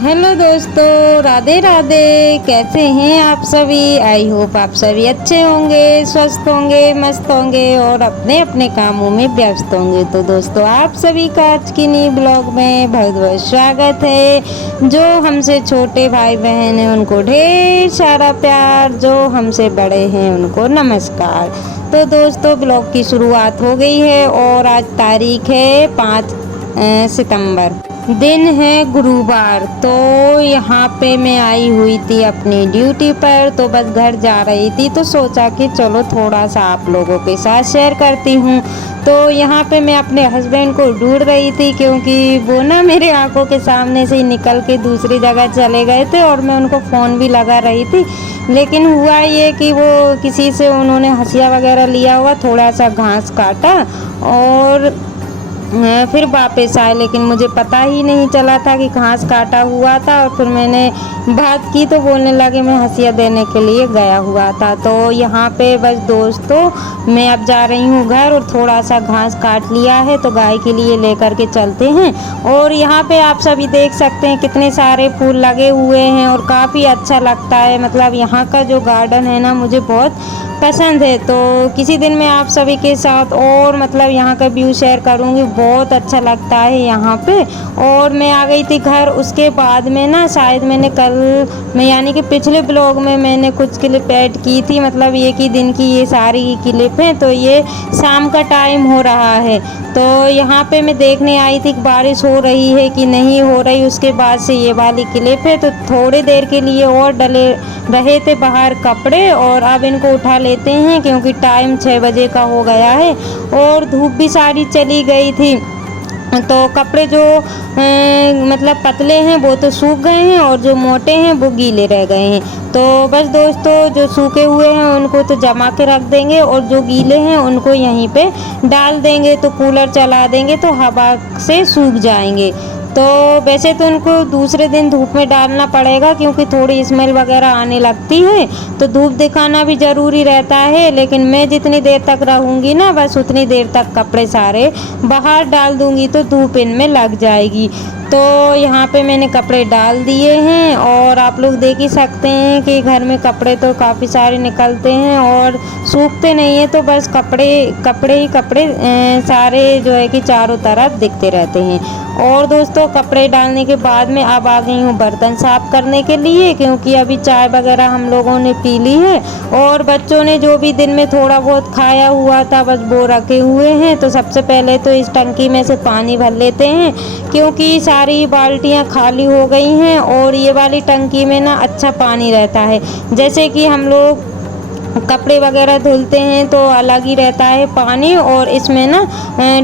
Hello दोस्तों, राधे राधे। कैसे हैं आप सभी? आई होप आप सभी अच्छे होंगे, स्वस्थ होंगे, मस्त होंगे और अपने अपने कामों में व्यस्त होंगे। तो दोस्तों, आप सभी का आज की नई ब्लॉग में बहुत बहुत स्वागत है। जो हमसे छोटे भाई बहन हैं उनको ढेर सारा प्यार, जो हमसे बड़े हैं उनको नमस्कार। तो दोस्तों, ब्लॉग की शुरुआत हो गई है और आज तारीख है 5 सितंबर, दिन है गुरुवार। तो यहाँ पे मैं आई हुई थी अपनी ड्यूटी पर, तो बस घर जा रही थी तो सोचा कि चलो थोड़ा सा आप लोगों के साथ शेयर करती हूँ। तो यहाँ पे मैं अपने हस्बैंड को ढूंढ रही थी, क्योंकि वो ना मेरे आंखों के सामने से ही निकल के दूसरी जगह चले गए थे और मैं उनको फ़ोन भी लगा रही थी। लेकिन हुआ ये कि वो किसी से उन्होंने हंसिया वगैरह लिया हुआ, थोड़ा सा घास काटा और फिर वापस आए, लेकिन मुझे पता ही नहीं चला था कि घास काटा हुआ था। और फिर मैंने बात की तो बोलने लगे मैं हंसिया देने के लिए गया हुआ था। तो यहाँ पे बस दोस्तों, मैं अब जा रही हूँ घर और थोड़ा सा घास काट लिया है तो गाय के लिए लेकर के चलते हैं। और यहाँ पे आप सभी देख सकते हैं कितने सारे फूल लगे हुए हैं और काफ़ी अच्छा लगता है। मतलब यहाँ का जो गार्डन है ना, मुझे बहुत पसंद है। तो किसी दिन मैं आप सभी के साथ और मतलब यहाँ का व्यू शेयर करूँगी, बहुत अच्छा लगता है यहाँ पे। और मैं आ गई थी घर, उसके बाद में ना शायद मैंने कल में यानी कि पिछले ब्लॉग में मैंने कुछ क्लिप ऐड की थी, मतलब एक ही दिन की ये सारी क्लिप हैं। तो ये शाम का टाइम हो रहा है, तो यहाँ पे मैं देखने आई थी कि बारिश हो रही है कि नहीं हो रही। उसके बाद से ये वाली क्लिप है। तो थोड़ी देर के लिए और डले रहे थे बाहर कपड़े और अब इनको उठा लेते हैं, क्योंकि टाइम 6 बजे का हो गया है और धूप भी सारी चली गई थी। तो कपड़े जो मतलब पतले हैं वो तो सूख गए हैं और जो मोटे हैं वो गीले रह गए हैं। तो बस दोस्तों, जो सूखे हुए हैं उनको तो जमा के रख देंगे और जो गीले हैं उनको यहीं पे डाल देंगे। तो कूलर चला देंगे तो हवा से सूख जाएंगे। तो वैसे तो उनको दूसरे दिन धूप में डालना पड़ेगा, क्योंकि थोड़ी स्मेल वगैरह आने लगती है, तो धूप दिखाना भी ज़रूरी रहता है। लेकिन मैं जितनी देर तक रहूँगी ना, बस उतनी देर तक कपड़े सारे बाहर डाल दूँगी तो धूप इनमें लग जाएगी। तो यहाँ पे मैंने कपड़े डाल दिए हैं और आप लोग देख ही सकते हैं कि घर में कपड़े तो काफ़ी सारे निकलते हैं और सूखते नहीं हैं। तो बस कपड़े सारे जो है कि चारों तरफ दिखते रहते हैं। और दोस्तों, कपड़े डालने के बाद में अब आ गई हूँ बर्तन साफ़ करने के लिए, क्योंकि अभी चाय वगैरह हम लोगों ने पी ली है और बच्चों ने जो भी दिन में थोड़ा बहुत खाया हुआ था बस वो रखे हुए हैं। तो सबसे पहले तो इस टंकी में से पानी भर लेते हैं, क्योंकि सारी बाल्टियाँ खाली हो गई हैं और ये वाली टंकी में ना अच्छा पानी रहता है। जैसे कि हम लोग कपड़े वगैरह धुलते हैं तो अलग ही रहता है पानी, और इसमें ना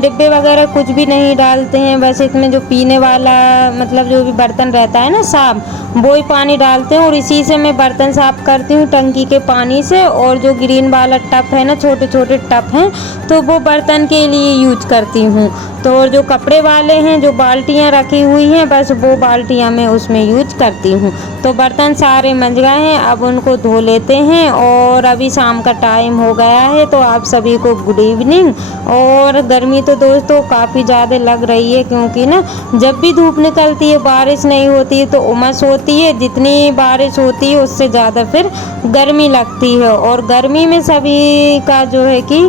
डिब्बे वगैरह कुछ भी नहीं डालते हैं। बस इसमें जो पीने वाला मतलब जो भी बर्तन रहता है ना साफ, वो ही पानी डालते हैं और इसी से मैं बर्तन साफ़ करती हूँ टंकी के पानी से। और जो ग्रीन वाला टप है ना, छोटे छोटे टप हैं, तो वो बर्तन के लिए यूज करती हूँ। तो जो कपड़े वाले हैं, जो बाल्टियाँ रखी हुई हैं, बस वो बाल्टियाँ मैं उसमें यूज करती हूँ। तो बर्तन सारे मंज गए हैं, अब उनको धो लेते हैं। और अभी शाम का टाइम हो गया है, तो आप सभी को गुड इवनिंग। और गर्मी तो दोस्तों काफ़ी ज़्यादा लग रही है, क्योंकि ना जब भी धूप निकलती है, बारिश नहीं होती है तो उमस होती है। जितनी बारिश होती है उससे ज़्यादा फिर गर्मी लगती है। और गर्मी में सभी का जो है कि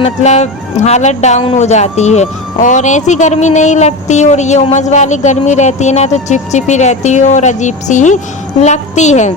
मतलब हालत डाउन हो जाती है और ऐसी गर्मी नहीं लगती। और ये उमस वाली गर्मी रहती है ना, तो चिपचिपी रहती है और अजीब सी ही लगती है।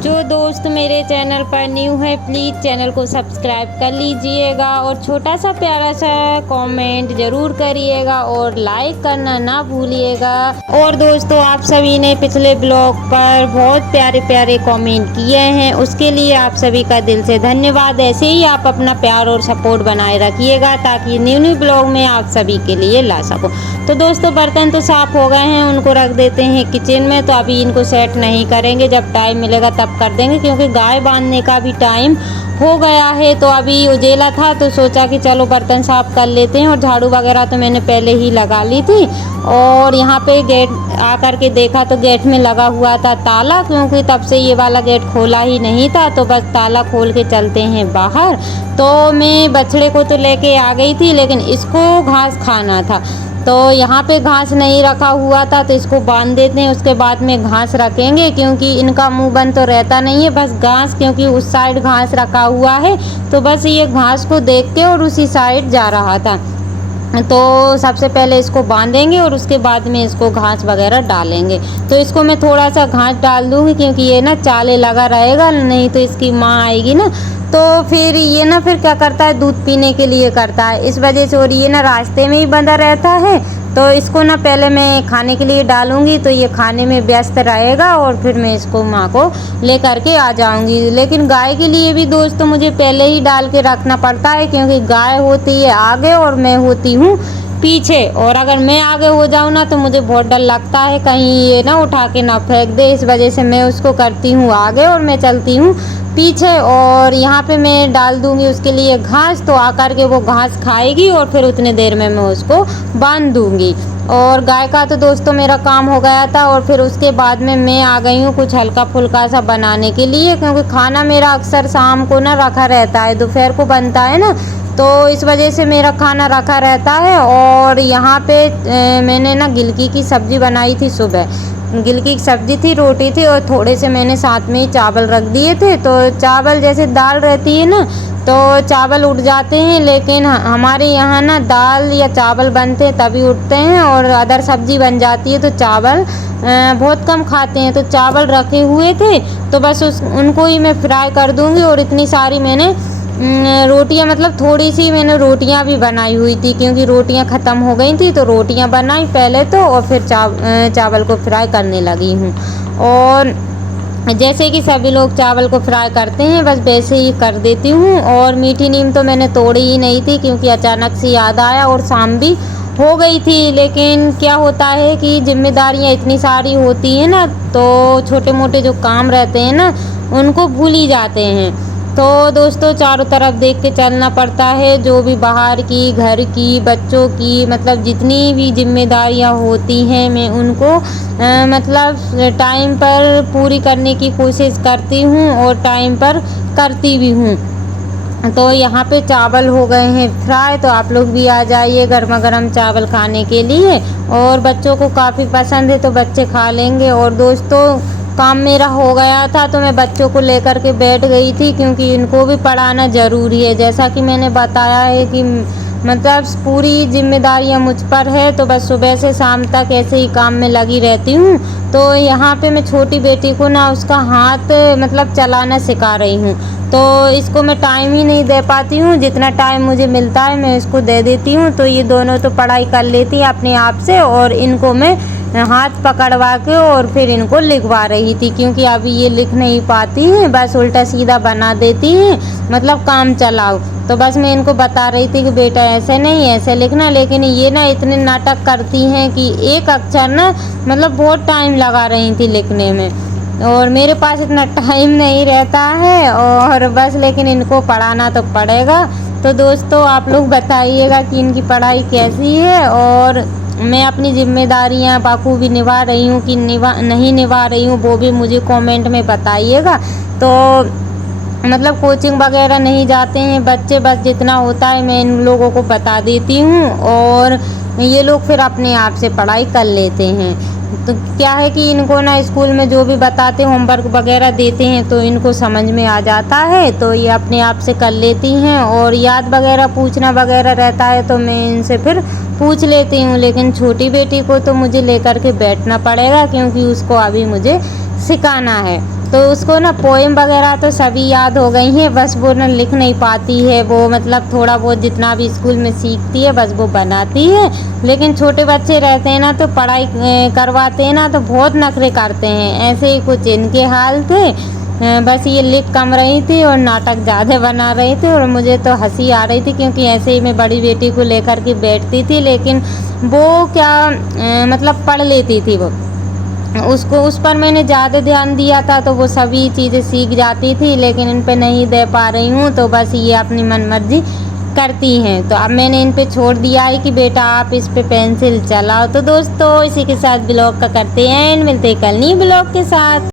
जो दोस्त मेरे चैनल पर न्यू है प्लीज़ चैनल को सब्सक्राइब कर लीजिएगा और छोटा सा प्यारा सा कमेंट ज़रूर करिएगा और लाइक करना ना भूलिएगा। और दोस्तों आप सभी ने पिछले ब्लॉग पर बहुत प्यारे प्यारे कमेंट किए हैं, उसके लिए आप सभी का दिल से धन्यवाद। ऐसे ही आप अपना प्यार और सपोर्ट बनाए रखिएगा ताकि न्यू ब्लॉग में आप सभी के लिए ला सकूँ। तो दोस्तों बर्तन तो साफ़ हो गए हैं, उनको रख देते हैं किचन में। तो अभी इनको सेट नहीं करेंगे, जब टाइम मिलेगा तब कर देंगे, क्योंकि गाय बांधने का भी टाइम हो गया है। तो अभी उजेला था तो सोचा कि चलो बर्तन साफ़ कर लेते हैं। और झाड़ू वगैरह तो मैंने पहले ही लगा ली थी। और यहाँ पे गेट आकर के देखा तो गेट में लगा हुआ था ताला, क्योंकि तब से ये वाला गेट खोला ही नहीं था। तो बस ताला खोल के चलते हैं बाहर। तो मैं बछड़े को तो लेके आ गई थी, लेकिन इसको घास खाना था। तो यहाँ पे घास नहीं रखा हुआ था, तो इसको बांध देते हैं, उसके बाद में घास रखेंगे, क्योंकि इनका मुंह बंद तो रहता नहीं है। बस घास, क्योंकि उस साइड घास रखा हुआ है, तो बस ये घास को देख के और उसी साइड जा रहा था। तो सबसे पहले इसको बांधेंगे और उसके बाद में इसको घास वगैरह डालेंगे। तो इसको मैं थोड़ा सा घास डाल दूँगी, क्योंकि ये ना चाले लगा रहेगा, नहीं तो इसकी माँ आएगी ना तो फिर ये ना फिर क्या करता है, दूध पीने के लिए करता है, इस वजह से। और ये ना रास्ते में ही बंधा रहता है, तो इसको ना पहले मैं खाने के लिए डालूंगी, तो ये खाने में व्यस्त रहेगा और फिर मैं इसको माँ को ले करके आ जाऊंगी। लेकिन गाय के लिए भी दोस्तों मुझे पहले ही डाल के रखना पड़ता है, क्योंकि गाय होती है आगे और मैं होती हूँ पीछे। और अगर मैं आगे हो जाऊँ ना तो मुझे बहुत डर लगता है कहीं ये ना उठा के ना फेंक दे, इस वजह से मैं उसको करती हूँ आगे और मैं चलती हूँ पीछे। और यहाँ पे मैं डाल दूँगी उसके लिए घास, तो आकर के वो घास खाएगी और फिर उतने देर में मैं उसको बांध दूँगी। और गाय का तो दोस्तों मेरा काम हो गया था। और फिर उसके बाद में मैं आ गई हूँ कुछ हल्का फुल्का सा बनाने के लिए, क्योंकि खाना मेरा अक्सर शाम को ना रखा रहता है, दोपहर को बनता है ना, तो इस वजह से मेरा खाना रखा रहता है। और यहाँ पे मैंने ना गिलकी की सब्ज़ी बनाई थी सुबह, गिलकी की सब्ज़ी थी, रोटी थी, और थोड़े से मैंने साथ में ही चावल रख दिए थे। तो चावल जैसे दाल रहती है ना, तो चावल उठ जाते हैं, लेकिन हमारे यहाँ ना दाल या चावल बनते हैं तभी उठते हैं, और अदर सब्ज़ी बन जाती है तो चावल बहुत कम खाते हैं। तो चावल रखे हुए थे, तो बस उनको ही मैं फ्राई कर दूँगी। और इतनी सारी मैंने रोटियां, मतलब थोड़ी सी मैंने रोटियां भी बनाई हुई थी, क्योंकि रोटियां ख़त्म हो गई थी, तो रोटियां बनाई पहले तो, और फिर चावल को फ्राई करने लगी हूँ। और जैसे कि सभी लोग चावल को फ्राई करते हैं बस वैसे ही कर देती हूँ। और मीठी नीम तो मैंने तोड़ी ही नहीं थी, क्योंकि अचानक से याद आया और शाम भी हो गई थी। लेकिन क्या होता है कि जिम्मेदारियाँ इतनी सारी होती हैं ना, तो छोटे मोटे जो काम रहते हैं ना उनको भूल ही जाते हैं। तो दोस्तों चारों तरफ देख के चलना पड़ता है, जो भी बाहर की, घर की, बच्चों की, मतलब जितनी भी जिम्मेदारियां होती हैं मैं उनको मतलब टाइम पर पूरी करने की कोशिश करती हूँ और टाइम पर करती भी हूँ। तो यहाँ पे चावल हो गए हैं फ्राई, तो आप लोग भी आ जाइए गर्मा गर्म चावल खाने के लिए। और बच्चों को काफ़ी पसंद है तो बच्चे खा लेंगे। और दोस्तों काम मेरा हो गया था, तो मैं बच्चों को लेकर के बैठ गई थी, क्योंकि इनको भी पढ़ाना ज़रूरी है। जैसा कि मैंने बताया है कि मतलब पूरी जिम्मेदारियां मुझ पर है, तो बस सुबह से शाम तक ऐसे ही काम में लगी रहती हूँ। तो यहाँ पे मैं छोटी बेटी को ना उसका हाथ मतलब चलाना सिखा रही हूँ, तो इसको मैं टाइम ही नहीं दे पाती हूँ, जितना टाइम मुझे मिलता है मैं इसको दे देती हूँ। तो ये दोनों तो पढ़ाई कर लेती है अपने आप से, और इनको मैं हाथ पकड़वा के और फिर इनको लिखवा रही थी, क्योंकि अभी ये लिख नहीं पाती हैं, बस उल्टा सीधा बना देती हैं, मतलब काम चलाओ। तो बस मैं इनको बता रही थी कि बेटा ऐसे नहीं ऐसे लिखना, लेकिन ये ना इतने नाटक करती हैं कि एक अक्षर ना मतलब बहुत टाइम लगा रही थी लिखने में, और मेरे पास इतना टाइम नहीं रहता है। और बस लेकिन इनको पढ़ाना तो पड़ेगा। तो दोस्तों आप लोग बताइएगा कि इनकी पढ़ाई कैसी है, और मैं अपनी जिम्मेदारियां बखूबी निभा रही हूँ कि नहीं निभा रही हूँ, वो भी मुझे कमेंट में बताइएगा। तो मतलब कोचिंग वगैरह नहीं जाते हैं बच्चे, बस जितना होता है मैं इन लोगों को बता देती हूँ, और ये लोग फिर अपने आप से पढ़ाई कर लेते हैं। तो क्या है कि इनको ना स्कूल में जो भी बताते होमवर्क वगैरह देते हैं तो इनको समझ में आ जाता है, तो ये अपने आप से कर लेती हैं। और याद वगैरह पूछना वगैरह रहता है तो मैं इनसे फिर पूछ लेती हूँ। लेकिन छोटी बेटी को तो मुझे लेकर के बैठना पड़ेगा, क्योंकि उसको अभी मुझे सिखाना है। तो उसको ना पोएम वगैरह तो सभी याद हो गई हैं, बस वो ना लिख नहीं पाती है। वो मतलब थोड़ा बहुत जितना भी स्कूल में सीखती है बस वो बनाती है। लेकिन छोटे बच्चे रहते हैं ना तो पढ़ाई करवाते हैं ना तो बहुत नखरे करते हैं। ऐसे ही कुछ इनके हाल थे। बस ये लिख कम रही थी और नाटक ज़्यादा बना रही थी, और मुझे तो हंसी आ रही थी क्योंकि ऐसे ही मैं बड़ी बेटी को लेकर के बैठती थी, लेकिन वो क्या मतलब पढ़ लेती थी। वो उसको उस पर मैंने ज़्यादा ध्यान दिया था तो वो सभी चीज़ें सीख जाती थी, लेकिन इन पे नहीं दे पा रही हूँ, तो बस ये अपनी मनमर्जी करती हैं। तो अब मैंने इन पे छोड़ दिया है कि बेटा आप इस पे पेंसिल चलाओ। तो दोस्तों इसी के साथ ब्लॉग का करते हैं एंड मिलते हैं कल नई ब्लॉग के साथ।